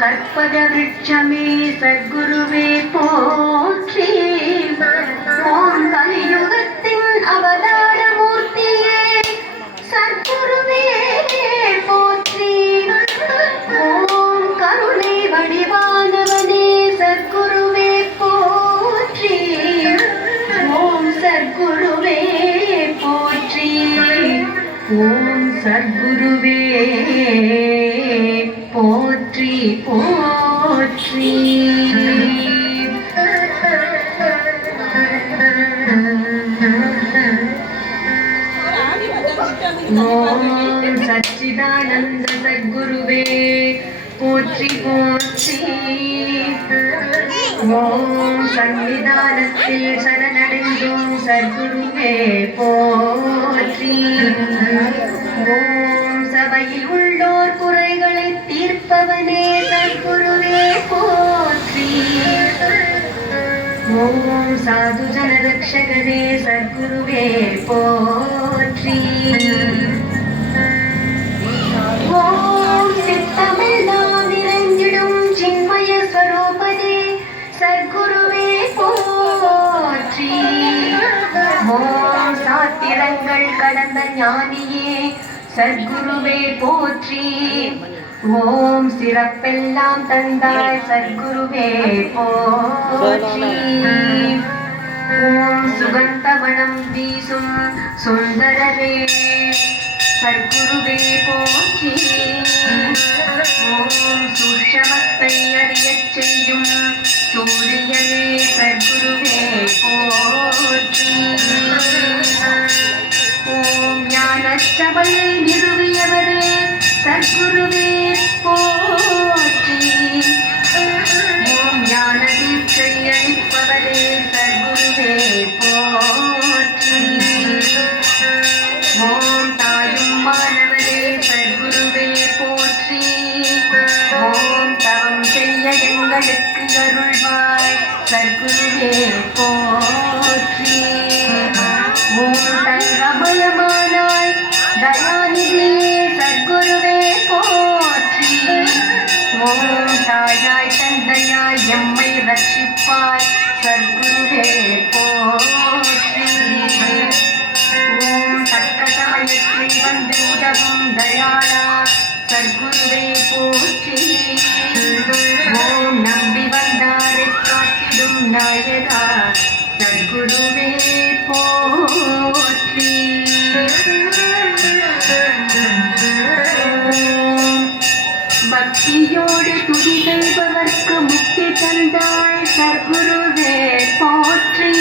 கற்பக விருட்சமே சத்குருவே போற்றி. ஓம் கலியுகத்தின் அவதார மூர்த்தியே சத்குருவே போற்றி. ஓம் கருணை வடிவானவனே சத்குருவே போற்றி. ஓம் சத்குருவே போற்றி. ஓம் சத்குருவே போற்றி போற்றி. ஓம் சச்சிதானந்த சத்குருவே போற்றி போற்றி. ஓம் சன்னிதானத்தில் சரணடைந்தோம் சத்குருவே போற்றி. ஓம் சபையில் உள்ளோர் குறைகளை தீர்ப்பவனே சத்குருவே போற்றி. ஓம் சாது ஜன ரக்ஷகனே சத்குருவே போற்றி. ஓம் சித்தமெல்லாம் நிறைந்திடும் சின்மய ஸ்வரூபனே சத்குருவே போற்றி. ஓம் சாத்திரங்கள் கடந்த ஞானியே சத்குருவே போற்றி. ஓம் சிறப்பெல்லாம் தந்தாய் சத்குருவே போற்றி. ஓம் சுகந்தமணம் வீசும் சுந்தரரே சத்குருவே போற்றி. ஓம் சூட்சமத்தை அறியச் செய்யும் சூரியனே சத்குருவே போற்றி. ஓம் ஞானச்சபையை நிறுவியவரே சத்குருவே போற்றி. ஓம் ஞான தீட்சை அளிப்பவரே சத்குருவே போற்றி. ஓம் தாயும் மாணவரே சத்குருவே போற்றி. ஓம் தவம் செய்ய எங்களுக்கு அருள்வாய் சத்குருவே போற்றி. ஓம் தங்கமயமானாய் தயாநிதியே சத்குருவே போற்றி. ஓம் தாயாய் தந்தையாய் எம்மை ரட்சிப்பாய் சத்குருவே போற்றி. ஓம் தக்க சமயத்தில் வந்து உதவும் தயாளா சத்குருவே போற்றி. ஓம் நம்பி வந்தாரை காத்திடும் நாயகா சத்குருவே போற்றி. பக்தியோடு துதி செய்பவர்க்கு முக்தி தந்தாய் சத்குருவே போற்றி.